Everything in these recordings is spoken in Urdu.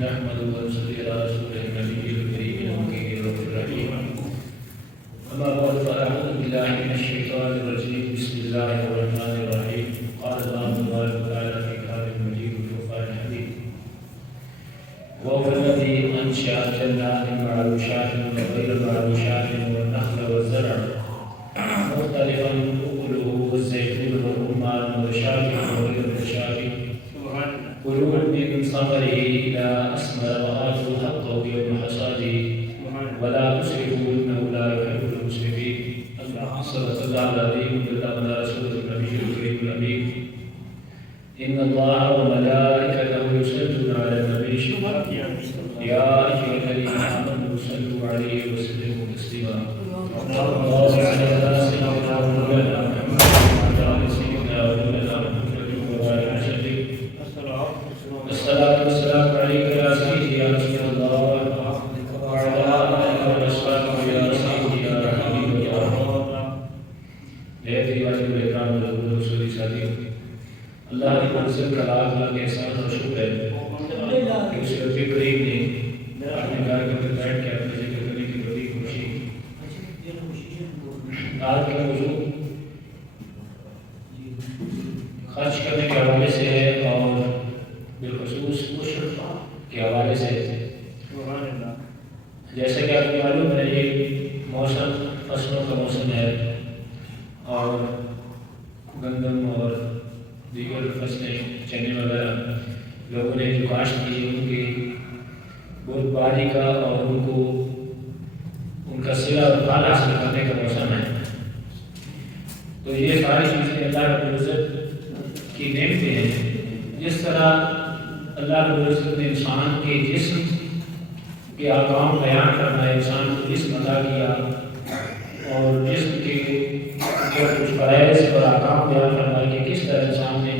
نحمده ونصلي على رسوله النبي الكريم المكي الرحيم أما بعد فأعوذ بالله من الشيطان الرجيم بسم الله الرحمن الرحيم قال الله تبارك وتعالى في كتابه المجيد والفرقان الحميد وهو الذي أنشأ جنات معروشات وغير معروشات والنخل والزرع مختلفا أكله والزيتون والرمان والشافع وغير الشافع كلوا من ثمره إلى أثمر وآتوا حقه يوم حصاده ولا تسرفوا إنه لا يحب المسرفين. صدق الله العظيم وبلغنا رسوله النبي الكريم الأمين. إن الله وملائكته يصلون على النبي يا أيها الذين آمنوا صلوا عليه وسلموا تسليما. اللهم صل على سيدنا مولانا محمد وعلى آل سيدنا مولانا محمد وبارك وسلم. الصلاة والسلام عليك يا سيدي يا رسول الله وعلى آلك وأصحابك يا سيدي يا حبيب يا رب. بہت ہی واجب احترام حضور رسول ساتھیوں، اللہ کی منزل کا لاکھ لاکھ احسان اور شکر ہے کہ اس رب کریم نے اپنے گھر کے اندر بیٹھ کے اپنے ذکر کرنے کی بڑی خوشی. آج کا موضوع خرچ کرنے کے حوالے سے ہے اور بالخصوص عشر کے حوالے سے. جیسا کہ آپ کو معلوم ہے یہ موسم فصلوں کا موسم ہے اور گندم اور دیگر فصلیں چنے وغیرہ لوگوں نے جو کاشت کی ان کی بہت باری کا اور ان کا صلہ اور پھل حاصل کرنے کا موسم ہے. تو یہ ساری چیزیں اللہ رب العزت کی نعمتیں ہیں. جس طرح اللہ رب العزت نے انسان کے جسم کے احکام بیان کرنا ہے، انسان کو جسم عطا کیا اور جسم کے جو کچھ فرائض اور احکام بیان کرنا ہے کہ کس طرح انسان نے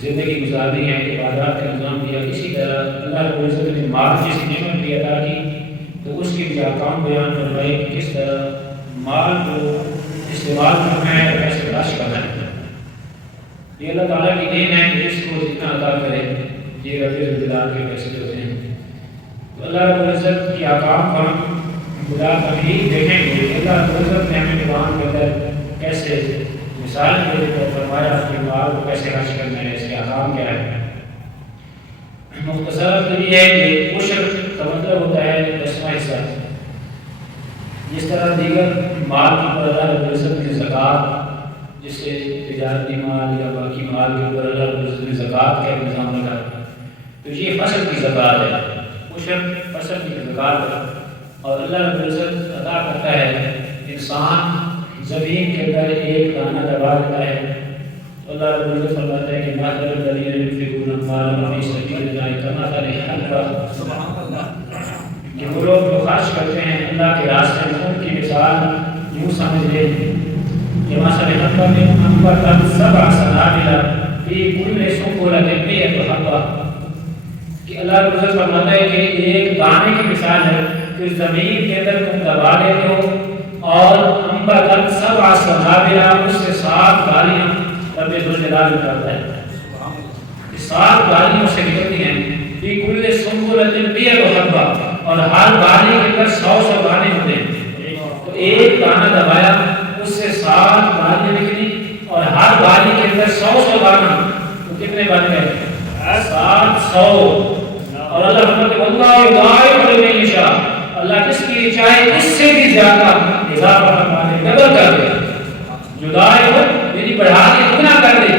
زندگی گزارنی ہے، عبادات کا نظام دیا. اسی طرح اللہ رب العزت نے مال جس نعمت بھی عطا کی تو اس کے بھی احکام بیان کروائے کہ کس طرح مال کو استعمال کرنا ہے اور کیسے خرچ کرنا ہے. یہ اللہ تعالیٰ کی دین ہے کہ جس کو جتنا عطا کرے یہ رب الجلال کے فیصلے ہوتے ہیں. تو اللہ رب العزت کی احکام کو ہم خدا کبھی دیکھیں گے. اللہ رب العزت نے ہمیں قرآن کے اندر کیسے مثال دے کر فرمایا کہ مال کو کیسے خرچ کرنا ہے، اس کے احکام کیا ہے. مختصر یہ ہے کہ عشر کا مطلب ہوتا ہے 10واں حصہ. جس طرح دیگر مال کے اوپر اللہ رب العزت نے زکوٰۃ، جس سے تجارتی مال یا باقی مال کے اوپر اللہ رب العزت نے زکوٰۃ کا نظام رکھا، تو یہ فصل کی زکوٰۃ ہے. عشر فصل کی زکوٰۃ ہے اور اللہ رب العزت عطا کرتا ہے. انسان زمین کے اندر ایک دانہ دبا دیتا ہے تو اللہ رب العزت فرماتا ہے کہ مثل الذین ينفقون اموالهم فی سبیل اللہ کمثل حبۃ، کہ وہ لوگ جو خرچ کرتے ہیں اللہ کے راستے میں ان کی مثال یوں سمجھ لیں کہ مثل حبۃ انبتت سبع سنابل فی کل سنبلۃ مئۃ حبۃ، کہ اللہ رب العزت فرماتا ہے کہ ایک دانے کی مثال ہے کہ زمین کے اندر تم دبا دیتے ہو اور انبتت سبع سنابل، اس سے 7 ڈالیاں رب ذوالجلال نکالتا ہے. 7 ڈالیوں سے نکلتی ہیں فی کل سنبلۃ مئۃ حبۃ، اور ہر ڈالی کے اندر 100 دانے ہوتے ہیں. تو ایک دانہ دبایا اس سے 7 ڈالیاں نکلی اور ہر ڈالی کے اندر 100 دانہ، تو کتنے بن گئے؟ 700. اور اللہ فرماتا ہے واللہ یضاعف لمن یشاء، اللہ جس کی چاہے اس سے بھی زیادہ اضافہ فرما دے، ڈبل کر دے. یضاعف یعنی بڑھا کے دگنا کر دے.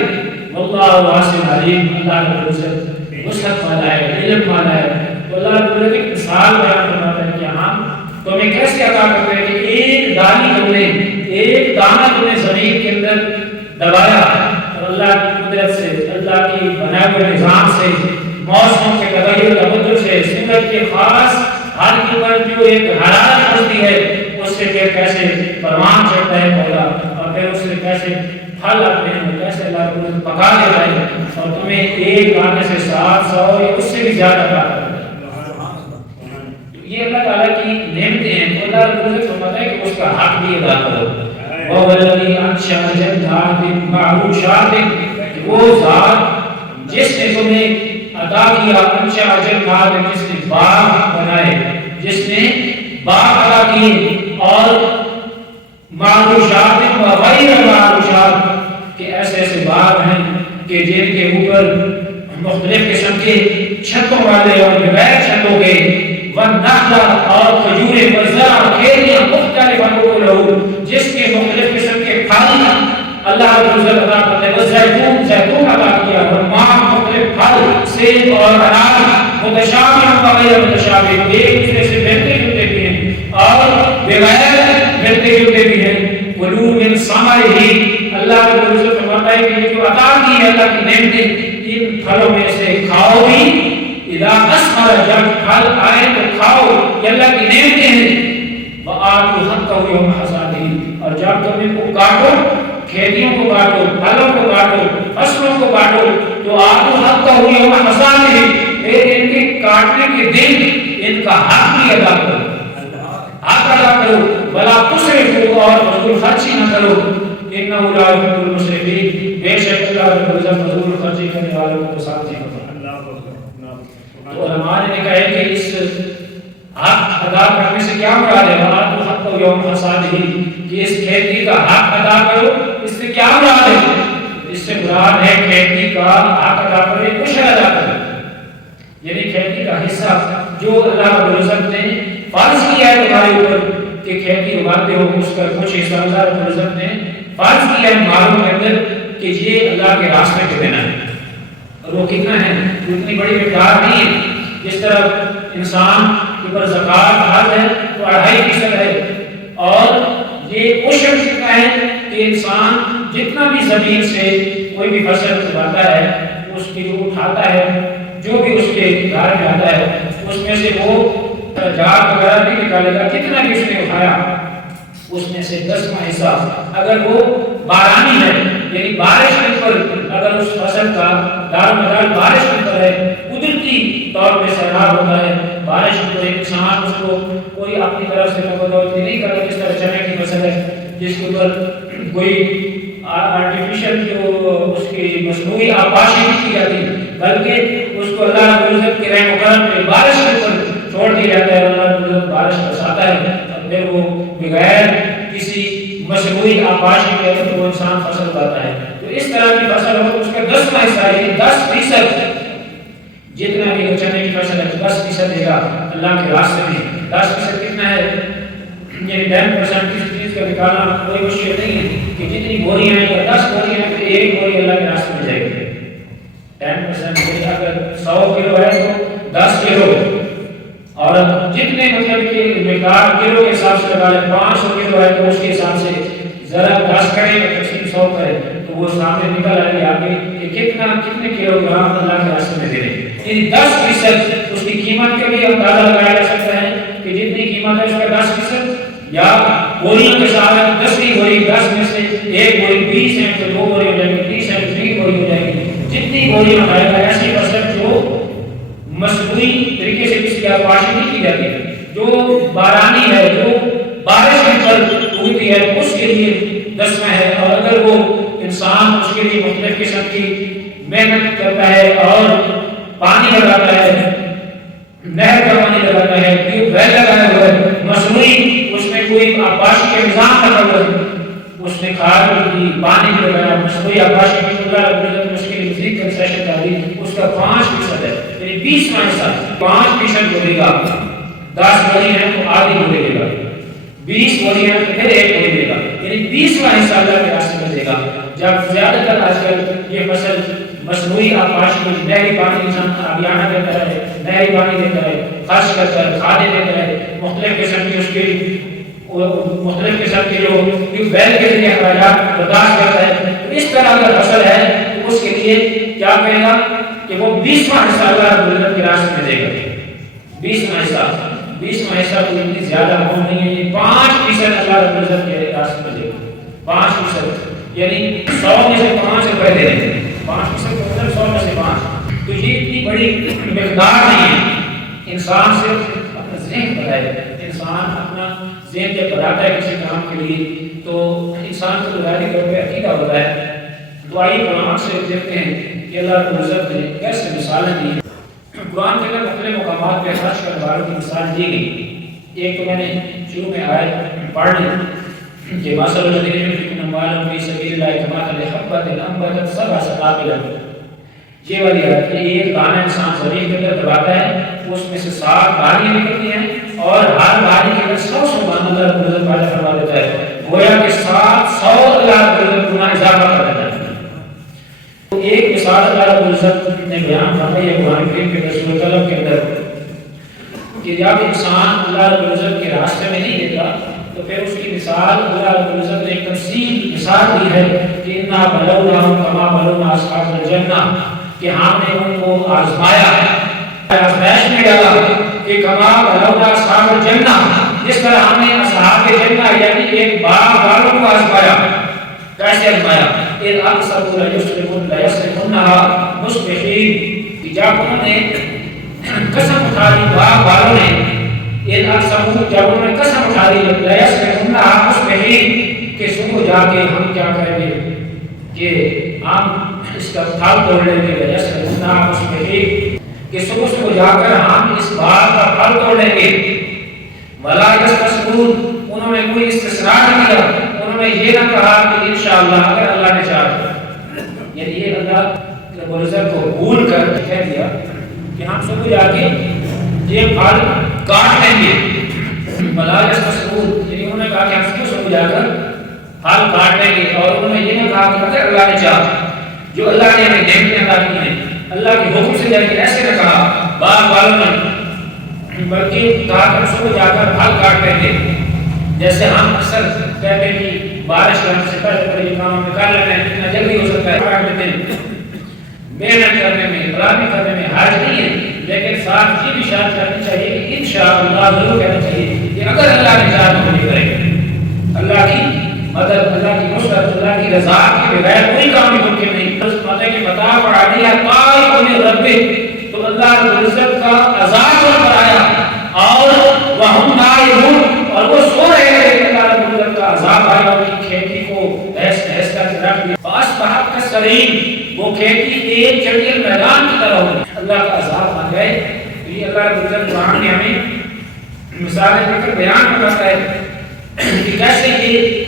واللہ واسع علیم، اللہ رب العزت وسعت والا ہے، علم والا ہے. تو اللہ رب العزت ایک مثال بیان فرماتا ہے کہ ہم تمہیں کیسے عطا کرتے ہیں کہ ایک دانی تم نے، ایک دانہ تم نے زمین کے اندر دبایا اور اللہ کی قدرت سے، اللہ کی بنائے ہوئے نظام سے، موسم کے تغیر تبدل سے، سورج کے خاص حال کے اوپر جو ایک حرارت پڑتی ہے اس سے پھر کیسے پروان چڑھتا ہے پودا اور پھر اس سے کیسے پھل آتے ہیں، کیسے اللہ کو پکا دیتا ہے اور تمہیں ایک دانے سے 700 یا اس سے بھی زیادہ عطا کرتا ہے. یہ اللہ تعالیٰ کی نعمتیں ہیں. تو اللہ رب العزت فرماتا ہے کہ اس کا حق بھی ادا کرو. وَهُوَ الَّذِي أَنشَأَ جَنَّاتٍ مَعْرُوشَاتٍ، وہ ذات جس نے تمہیں عطا کیا انشاء جنات جس نے باغ بنائے جس نے باغ عطا کیے اور معروشات و غیر معروشات کہ ایسے ایسے باغ ہیں کہ جن کے اوپر مختلف قسم کے چھتوں والے اور بغیر چھتوں کے والنخل اور کھجوریں والزرع کھیتیاں مختلف انواع جس کے مختلف قسم کے پھل اللہ رب العزت عطا کرتے ہیں زیتون عطا کیا رمان مختلف پھل سیب اور انار متشابہ و غیر متشابہ ایک دوسرے سے ملتے جلتے بھی ہیں اور بغیر ملتے جلتے بھی ہیں کلوا من ثمرہ اللہ رب العزت فرماتا ہے کہ یہ جو عطا کی ہے اللہ کی نعمتیں ان پھلوں میں سے کھاؤ بھی اذا اثمر جب پھل آئے تو کھاؤ یہ اللہ کی نعمتیں ہیں وآتوا حقہ یوم حصادہ اور جب تم ان کو کاٹو کھیتیوں کو کاٹو پھلوں کو کاٹو فصلوں کو کاٹو تو آتوا حقہ یوم حصادہ پھر ان کے کاٹنے کے دن ان کا حق بھی ادا کرو حق ادا کرو ولا تسرفوا اور فضول خرچی نہ کرو انہ لا يحب المسرفین بے شک اللہ رب العزت فضول خرچی کرنے والوں کو پسند نہیں کرتا۔ تو علماء نے کہا ہے کہ اس حق ادا کرنے سے کیا مراد ہے وآتوا حقہ یوم حصادہ کہ اس کھیتی کا حق ادا کرو اس سے کیا مراد ہے اس سے مراد ہے کھیتی کا حق ادا کرو کچھ ادا کرو یعنی کھیتی کا حصہ جو اللہ رب العزت نے فرض کیا ہے تمہارے اوپر کہ کھیتی اگاتے ہو اس کا کچھ حصہ اللہ رب العزت نے فرض کیا ہے مالوں کے اندر کہ یہ اللہ کے راستے میں دینا ہے اور وہ کتنا ہے اتنی بڑی مقدار نہیں ہے جس طرح انسان کے اوپر زکوٰۃ فرض ہے تو 2.5% ہے اور یہ عشر کتنا ہے کہ انسان جتنا بھی زمین سے کوئی بھی فصل اگاتا ہے اس کی جو اٹھاتا ہے جو بھی اس کے گھر میں آتا ہے اس میں سے وہ جات وغیرہ نہیں نکالے گا کتنا بھی اس نے اٹھایا اس میں سے 10واں حصہ اگر وہ بارانی ہے یعنی بارش کے اوپر اگر اس فصل کا دار مدار بارش کے اوپر ہے قدرتی طور پہ سیلاب ہوتا ہے بارش کے اوپر انسان اس کو کوئی اپنی طرف سے بدولتی نہیں کرتا جس طرح چنے کی فصل ہے جس کے اوپر کوئی آرٹیفیشل جو اس کی مصنوعی آبپاشی نہیں کی جاتی بلکہ اس کو اللہ رب العزت کے رحم و کرم میں بارش کے اوپر چھوڑ دیا جاتا ہے اللہ رب العزت بارش برساتا ہے اور پھر وہ بغیر کسی مصنوعی آبپاشی کے اندر وہ انسان فصل اگاتا ہے تو اس طرح کی فصل ہو اس کا 10واں حصہ یعنی 10% جتنا بھی چنے کی فصل ہے 10% دے گا اللہ کے راستے میں 10% کتنا ہے یعنی 10% کسی چیز کا نکالنا کوئی مشکل نہیں ہے کہ جتنی بوریاں ہیں تو 10 بوریاں ہیں تو ایک بوری اللہ کے راستے میں جائے گی 10% اگر 100 کلو ہے تو 10 کلو اور جتنے مطلب کہ مقدار کلو کے حساب سے لگا لیں 500 کلو ہے تو اس کے حساب سے ذرا 10 کرے تقسیم 100 کرے تو وہ سامنے نکل آئے گی آگے کہ کتنے کلو گرام اللہ کے راستے میں دے رہے یعنی 10% اس کی قیمت کا بھی اندازہ لگایا جا سکتا ہے کہ جتنی قیمت ہے اس کا 10% یا بوریوں کے ساتھ 10 کی بوری 10 میں سے ایک بوری 20 ہے تو 2 بوری ہو جائے گی 30 ہے تو 3 بوری ہو جائے گی جتنی بوری ہمارے گا ایسی فصل جو مصنوعی طریقے سے کسی کی آبپاشی نہیں کی جاتی ہے جو بارانی ہے جو بارش کے پر اگتی ہے اس کے لیے 10واں ہے اور اگر وہ انسان اس کے لیے مختلف قسم کی محنت کرتا ہے اور پانی لگاتا ہے نہر کا پانی لگاتا ہے ٹیوب ویل لگایا ہوا ہے مصنوعی اس میں کوئی آبپاشی کا نظام لگا ہوا ہے اس نے کھاد کی پانی بھی لگایا مصنوعی آبپاشی کی اللہ رب العزت نے اس کے لیے مزید کنسیشن کر دی اس کا 5% ہے یعنی 20واں حصہ 5% کو دے گا 10 بوری ہے تو آدھی بوری دے گا 20 بوری ہے تو پھر 1 بوری دے گا یعنی 20واں حصہ اللہ کے راستے میں دے گا جب زیادہ تر آج کل یہ فصل مصنوعی آبپاشی کو نہری پانی انسان ابیانہ دیتا ہے نہری پانی دیتا ہے خرچ کرتا ہے کھادیں دیتا ہے مختلف قسم کی اس کی مختلف قسم کے جو بیل کے ذریعے اخراجات برداشت کرتا ہے تو اس طرح اگر فصل ہے تو اس کے لیے کیا کہے گا کہ وہ 20واں حصہ اللہ رب العزت کے راستے میں دے گا 20واں حصہ تو اتنی زیادہ کم نہیں ہے 5% اللہ رب العزت کے راستے میں دے گا 5% یعنی 100 میں سے 5 روپے دے دیں 5% کا مطلب 100 میں سے 5 تو یہ اتنی بڑی مقدار نہیں ہے انسان صرف اپنا ذہن بنائے انسان اپنا ذہن جب بناتا ہے کسی کام کے لیے تو انسان کو بنانے کا کوئی عقیدہ ہوتا ہے تو آئیے قرآن سے دیکھتے ہیں کہ اللہ رب العزت نے کیسے مثالیں دی قرآن کے اندر مختلف مقامات پہ خرچ کرنے والوں کی مثال دی گئی۔ ایک تو میں نے شروع میں آیت پڑھ لی کہ مثل الذین ينفقون اموالهم فی سبیل اللہ کمثل حبۃ انبتت سبع سنابل، یہ والی آیت کہ ایک دانہ انسان زمین کے اندر دباتا ہے، اس میں سے 7 بالیاں نکلتی ہیں اور ہر بالی کے اندر 100 سبحان اللہ رب العزت واضح فرما دیتا ہے، گویا کہ 700 اللہ رب العزت گنا اضافہ کر دیتا ہے۔ تو ایک مثال اللہ رب العزت نے بیان فرمائی ہے قرآن کریم کے رسول طلب کے اندر کہ جب انسان اللہ رب العزت کے راستے میں نہیں دیتا تو پھر اس کی مثال اللہ رب العزت نے ایک تفصیل مثال دی ہے کہ انا بلوناہم کما بلونا اصحاب الجنہ، کہ ہم نے ان کو آزمایا ہے، آزمائش میں ڈالا کہ کما بلونا اصحاب الجنہ، جس طرح ہم نے اصحاب جنہ یعنی ایک باغ والوں کو آزمایا۔ کیسے آزمایا؟ اذ اقسموا لیصرمنها مصبحین، کہ جب انہوں نے قسم اٹھا لی باغ والوں نے، اذ اقسموا جب انہوں نے قسم اٹھا لی لیصرمنها مصبحین کہ صبح جا کے ہم کیا کریں گے کہ ہم اس کا پھل توڑ لیں گے، لیصرمنها مصبحین کہ صبح صبح جا کر ہم اس باغ کا پھل توڑ لیں گے۔ ولا یستثنون، انہوں نے کوئی استثناء نہیں کیا، انہوں نے یہ نہ کہا کہ انشاءاللہ اگر اللہ نے چاہا، یعنی یہ اللہ رب العزت کو بھول کر کہہ دیا کہ ہم صبح جا کے یہ پھل کاٹ لیں گے۔ ولا یستثنون، یعنی انہوں نے کہا کہ ہم صبح جا کر پھل کاٹ لیں گے، اور انہوں نے یہ نہ کہا کہ اگر اللہ نے چاہا، جو اللہ نے ہمیں نعمتیں عطا کی ہیں اللہ کے حکم سے جائے، ایسے نہ کہا باغ والوں نے، بلکہ کہا کہ ہم صبح جا کر پھل کاٹ لیں گے۔ جیسے ہم اکثر کہتے ہیں کہ بارش کا سے پہلے یہ کام ہم کر لیتے ہیں، جتنا جلدی ہو سکتا ہے کر لیتے ہیں، محنت کرنے میں فراہمی کرنے میں حرج نہیں ہے، لیکن ساتھ یہ بھی شرط کرنی چاہیے کہ انشاءاللہ ضرور کہنا چاہیے کہ اگر اللہ نے چاہا تو نہیں کریں گے۔ اللہ کی مدد، اللہ کی نصرت، اللہ کی رضا کے بغیر کوئی کام بھی ممکن نہیں۔ اس مطلب کہ بتا پڑا دیا قائم رب، تو اللہ رب العزت کا عذاب پر آیا اور وہم نائمون، اور وہ سو رہے ہیں، اللہ رب العزت کا عذاب آیا اور ان کی کھیتی کو بھیس بھیس کر کے رکھ دیا، فاصبحت کالصریم، وہ کھیتی ایک جنگل میدان کی طرح ہو، اللہ کا عذاب آ جائے۔ یہ اللہ رب العزت قرآن نے ہمیں مثالیں دے کر بیان کرتا ہے کہ کیسے یہ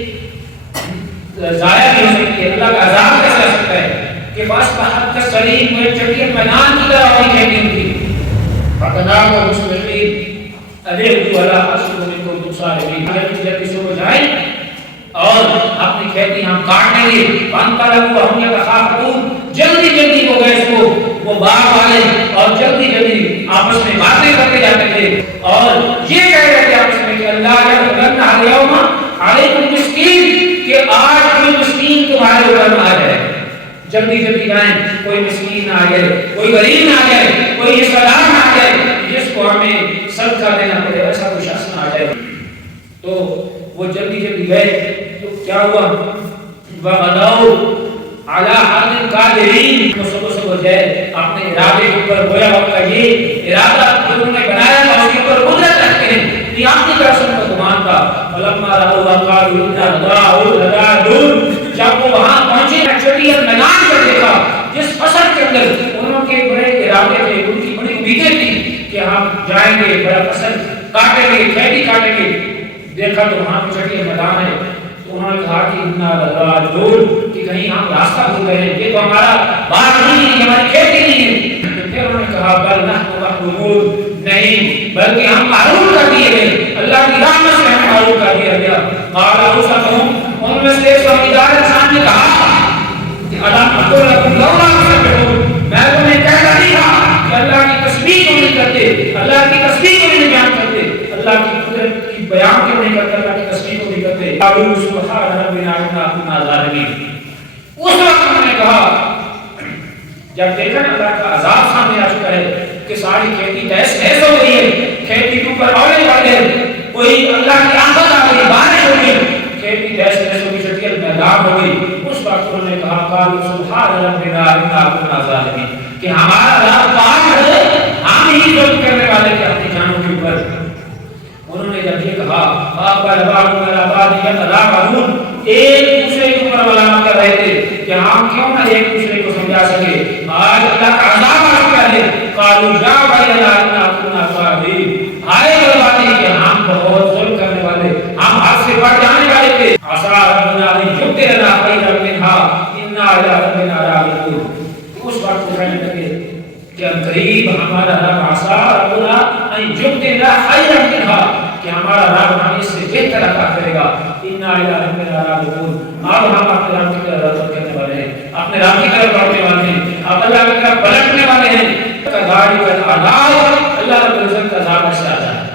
ضائع نہیں ہو سکتی ہے، اللہ کا عذاب کیسے آ سکتا ہے کہ فاصبحت کالصریم، وہ ایک جنگل میدان کی طرح ہوئی کھیتی ان کی۔ فَتَنَاوَلُوا مُصْبِحِينَ أَلِقُوا عَلَىٰ حَرْثِكُمْ إِن كُنتُمْ صَارِمِينَ، جلدی سے ہو جائیں اور اپنی کھیتی ہم کاٹ لیں گے۔ فَانْطَلَقُوا وَهُمْ يَتَخَافَتُونَ، جلدی جلدی ہو گئے اس کو وہ باغ والے، اور جلدی جلدی آپس میں باتیں کرتے جاتے تھے اور یہ کہہ رہے تھے آپس میں کہ اللہ يَغْفِرَنَّ الْيَوْمَ عَلَيْكُمْ مِسْكِينٌ، کہ آج کوئی مسکین تمہارے اوپر آ جائے، جلدی جلدی جائیں، کوئی مسکین آ جائے، کوئی غریب آ جائے، کوئی رشتہ دار آ جائے جس کو ہمیں صدقہ دینا پڑے، ایسا کوئی شخص نہ آ جائے۔ تو وہ جلدی جلدی گئے تو کیا ہوا؟ وَغَدَوْا عَلَىٰ حَرْدٍ قَادِرِينَ، تو صبح صبح جائے اپنے ارادے کے اوپر، گویا وقت کا یہ ارادہ جو انہوں نے بنایا تھا اس کے اوپر قدرت رکھتے ہیں، یہ اپنی طرف سے ان کا گمان تھا۔ فَلَمَّا رَأَوْهَا قَالُوا إِنَّا لَضَالُّونَ، جب وہ وہاں پہنچے چٹیل میدان پر دیکھا جس فصل کے اندر انہوں کے بڑے ارادے تھے، ان کی بڑی امیدیں تھیں کہ ہم جائیں گے، بڑا فصل کاٹیں گے، کھیتی کاٹیں گے، دیکھا تو وہاں چٹیل میدان ہے، تو انہوں نے کہا کہ اِنَّا لَضَالُّونَ، کہ کہیں ہم راستہ بھول گئے ہیں، یہ تو ہمارا باغ نہیں ہے، ہماری کھیتی نہیں ہے۔ پھر انہوں نے کہا بل نحن محرومون، نہیں بلکہ ہم محروم کر دیے گئے، اللہ کی رحمت سے ہم محروم کر دیا گیا۔ قال اوسطهم، ان میں سے ایک سمجھدار انسان نے کہا کہ الم اقل لکم لولا تسبحون، میں تمہیں کہتا نہیں تھا کہ اللہ کی تسبیح کیوں نہیں کرتے، اللہ کی تسبیح کیوں نہیں بیان کرتے، اللہ کی قدرت کی بیان کیوں نہیں کرتے، اللہ کی تسبیح کیوں نہیں کرتے۔ قالوا سبحان ربنا انا كنا ظالمین، اس وقت انہوں نے کہا جب دیکھا نا اللہ کا عذاب سامنے آ چکا ہے کہ ساری کھیتی تہس نہس ہو گئی ہے، کھیتی کے اوپر اولے پڑ گئے، کوئی اللہ کی آفت آ گئی، بارش ہو گئی، کھیتی تہس نہس ہو گئی، چٹیل میدان ہو گئی۔ اس وقت انہوں نے کہا قالوا سبحان ربنا انا كنا ظالمین، کہ ہمارا رب پاک ہے، ہم ہی ظلم کرنے والے تھے اپنی جانوں کے اوپر۔ انہوں نے جب یہ کہا اقبل بعضهم على بعض يتلاعبون، ایک دوسرے کے اوپر ملامت کر رہے تھے کہ ہم کیوں نہ ایک دوسرے کو جا سکے. آج اللہ کا عذاب آ چکا ہے. قالوا یا ویلنا انا كنا ظالمین. ہائے بربادی کہ ہم بہت ظلم کرنے والے، ہم حد سے بڑھ جانے والے تھے. عسى ربنا ان يبدلنا خيرا منها انا الى ربنا راغبون. اس وقت وہ کہنے لگے کہ قریب ہمارا رب عسى ربنا ان يبدلنا خيرا منها، کہ ہمارا رب ہمیں اس سے بہتر عطا کرے گا. انا الى ربنا راغبون. اب ہم اپنے رب کی طرف رجوع کرنے والے ہیں، اپنے رب کی طرف لوٹنے والے ہیں، اب اللہ کی طرف پلٹنے والے ہیں. کذالک العذاب، اللہ رب العزت کا عذاب ایسے آتا ہے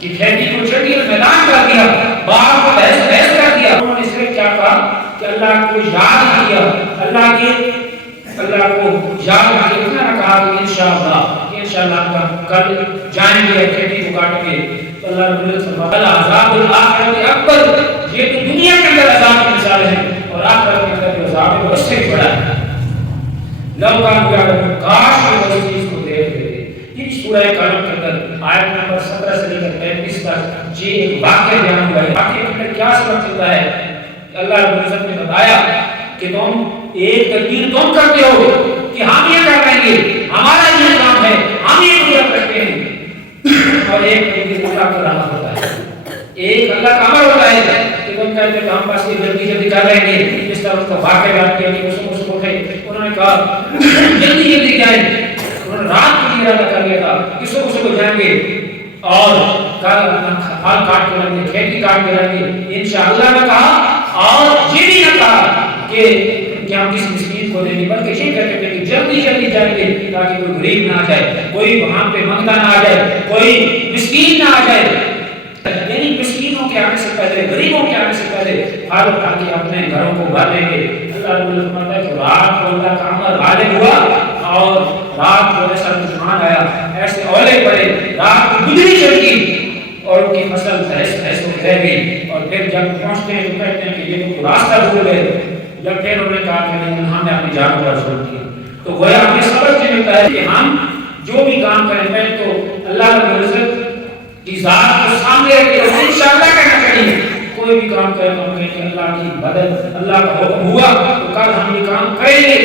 کہ کھیتی کو چٹی اور میدان کر دیا، باغ کو بھینس بھینس کر دیا. انہوں نے صرف کیا کہا کہ اللہ کو یاد کیا، اللہ کو یاد کیا. اتنا نہ کہا کہ انشاءاللہ ہم کل جائیں گے کھیتی کو کاٹیں گے. تو اللہ رب العزت فرماتا ہے عذاب الآخرۃ اکبر. یہ تو دنیا کے اندر عذاب کی مثال ہے اور آخرت کے اندر جو عذاب ہے وہ اس سے بھی بڑا ہے. لو کانوا یعلمون، کاش وہ اس چیز کو دیکھ لیتے. ان سورہ قلم کے اندر آیت نمبر 17 سے لے کر 35 تک یہ ایک واقعہ بیان ہوا ہے. واقعے کے اندر کیا سبق چلتا ہے؟ اللہ رب العزت نے بتایا کہ تم ایک تدبیر تم کرتے ہو کہ ہم یہ کر رہے ہیں، ہمارا یہ کام ہے، ہم یہ قدرت رکھتے ہیں، اور ایک تدبیر اللہ کا رحمت ہوتا ہے، ایک اللہ کا امر ہوتا ہے کہ تم کہتے ہیں کہ ہم بس یہ جلدی جلدی کر رہے ہیں. اس طرح کا واقعہ بیان کیا کہ اس کو انہوں نے کہا جلدی جلدی جائیں. انہوں نے رات کے لیے ارادہ کر لیا تھا کہ صبح جائیں گے اور پھل کاٹ کے رہیں گے، کھیتی کاٹ کے رہیں گے. انشاءاللہ نے کہا، اور یہ بھی نہ کہا کہ ہم کسی مسکین کو دیں گے، بلکہ یہ کہتے تھے کہ جلدی جلدی جائیں گے تاکہ کوئی غریب نہ آ جائے، کوئی وہاں پہ منگتا نہ آ جائے، کوئی مسکین نہ آ جائے. یعنی مسکینوں کے آنے سے پہلے، غریبوں کے آنے سے پہلے پھل کھا کے اپنے گھروں کو بھر لیں گے. اللہ رب العزت فرماتا ہے کہ رات کو اللہ کا امر غالب ہوا اور رات کو ایسا طوفان آیا، ایسے اولے پڑے، رات کو بجلی چمکی اور ان کی فصل بھینس ہو رہ گئی. اور پھر جب پہنچتے ہیں تو کہتے ہیں کہ یہ تو راستہ بھول گئے. جب پھر انہوں نے کہا کہ نہیں، ہم نے اپنی جان پر چھوڑ دیا. تو گویا ہمیں سبق یہ ملتا ہے کہ ہم جو بھی کام کریں پہلے تو اللہ رب العزت کی ذات کو سامنے رکھ کے انشاءاللہ کہنا چاہیے. کوئی بھی کام کرے تو ہم کہیں کہ اللہ کی مدد، اللہ کا حکم ہوا تو کل ہم یہ کام کریں گے.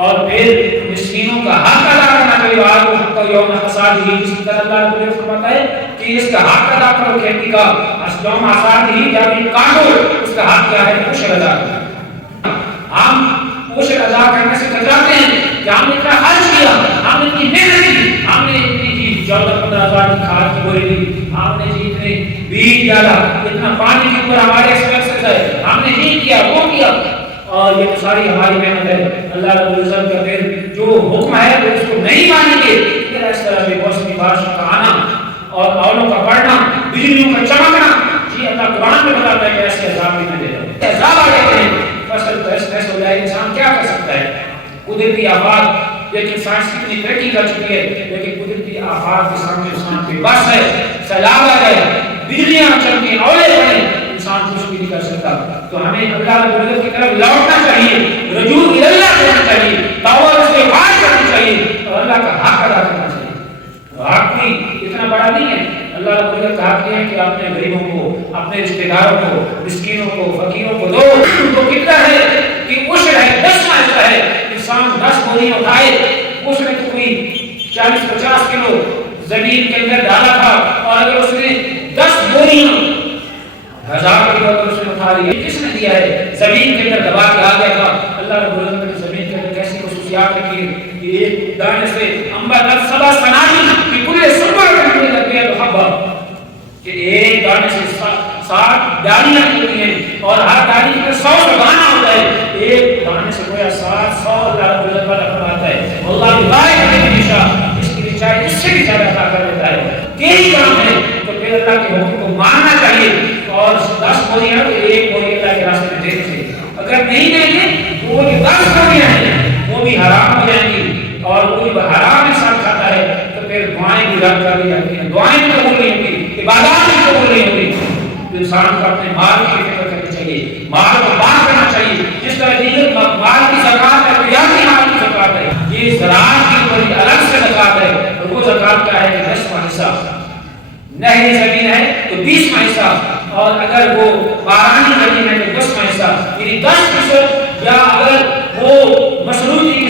اور پھر مسکینوں کا حق ادا کرنا چاہیے. آج وہ حق کا یوم حصاد ہی، جس طرح اللہ رب العزت فرماتا ہے کہ اس کا حق ادا کرو کھیتی کا. یوم حصاد ہی جب یہ کاٹو، اس کا حق کیا ہے؟ عشر ادا کرو. ہم عشر ادا کرنے سے کتراتے ہیں کہ ہم نے اتنا خرچ کیا، ہم نے اتنی محنت کی، ہم نے اتنی 14-15 ہزار کی کھاد کی بوری لی، ہم نے جی اتنے بیج ڈالا، اتنا پانی کے اوپر ہمارے ایکسپینسز ہے، ہم نے یہ کیا وہ کیا، اور یہ تو ساری ہماری محنت ہے. اللہ رب العزت کا پھر جو حکم ہے وہ اس کو نہیں مانیں گے. پھر اس طرح بے موسمی بارشوں کا آنا اور اولوں کا پڑنا، بجلیوں کا چمکنا، یہ اللہ قرآن میں بتاتا ہے کہ ایسے عذاب بھی نہ دے گا. عذاب آ جاتے ہیں، فصل تہس ہو جائے، انسان کیا کر سکتا ہے؟ قدرتی آفات، لیکن سائنس کتنی ترقی کر چکی ہے لیکن قدرتی آفات کے سامنے انسان کے بس ہے. سیلاب آ جائے، بجلیاں چمکیں، اولے پڑے، انسان کچھ بھی نہیں کر سکتا. تو ہمیں اللہ رب العزت کی طرف لوٹنا چاہیے، رجوع اللہ کرنا چاہیے، توبہ استغفار کرنی چاہیے اور اللہ کا حق ادا کرنا چاہیے. حق بھی اتنا بڑا نہیں ہے. اللہ رب العزت کا حق ہے کہ اپنے غریبوں کو، اپنے رشتہ داروں کو، مسکینوں کو، فقیروں کو دو. تو کتنا ہے کہ عشر ہے، 10 حصہ ہے. انسان 10 بوریاں اٹھائے، اس نے کوئی 40-50 کلو زمین کے اندر ڈالا تھا اور اگر اس نے 10 بوریاں 1000 کلو اس نے اٹھا لیا، کس نے دیا ہے؟ زمین کے اندر دبا کے آ گیا تھا. اللہ رب العزت نے زمین کے اندر کیسی خصوصیات رکھی کہ ایک دانے سے انبتت سبع سنابل فی کل سنبلۃ مئۃ حبۃ، کہ ایک دانے سے 60 ڈالیاں نکلتی ہیں اور ہر ڈالی میں 100 دانہ ہوتا ہے. ایک دانے سے گویا 700 اللہ رب العزت والا فرماتا ہے اللہ بارک فی عشاء، اس کی چاہے اس سے بھی زیادہ عطا کر دیتا ہے. یہی کام ہے تو پھر اللہ کے حکم کو ماننا چاہیے اور 10 بوریاں تو ایک بوری اللہ کے راستے میں دے دیجیے. اگر نہیں دیں گے تو وہ جو 10 بوریاں ہیں وہ بھی حرام ہو جائیں گی اور وہ جو حرام انسان کھاتا ہے تو پھر دعائیں بھی رد کر دی جاتی ہیں، دعائیں بھی قبول نہیں ہوتی، عبادات بھی قبول نہیں ہوتی. انسان کو اپنے مال کی فکر کرنی چاہیے، مال کو بانٹ کرنا چاہیے. جس طرح دیگر مال کی زکات ہے، ریاضی مال کی زکات ہے، یہ زراعت کی بڑی الگ سے زکات ہے. اور وہ زکات کیا ہے کہ 10واں حصہ، نہری زمین ہے تو 20واں حصہ، اور اگر وہ بارانی زمین ہے تو 10واں حصہ. یعنی 10% یا اگر وہ مصروفی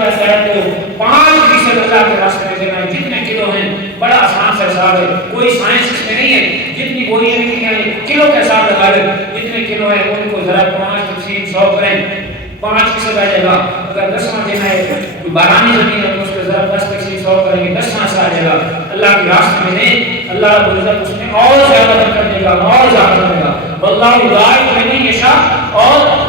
کا خیال ہو 5% اللہ کے راستے میں دینا ہے. جتنے کلو ہیں بڑا آسان سا حساب ہے, کوئی سائنس اس میں نہیں ہے. جتنی بوریاں لکھی ہیں کلو کے حساب لگا لیں, جتنے کلو ہیں ان کو ذرا 5 تقسیم 100 کریں, 5% آ جائے گا. اگر 10واں دینا ہے کوئی بارانی زمین ہے تو اس کو ذرا 10 تقسیم 100 کریں گے, 10واں سے آ جائے گا. اللہ کے راستے میں دیں, اللہ رب العزت اس میں اور زیادہ برکت دے گا, اور زیادہ دے گا. واللہ یضاعف لمن یشاء, اور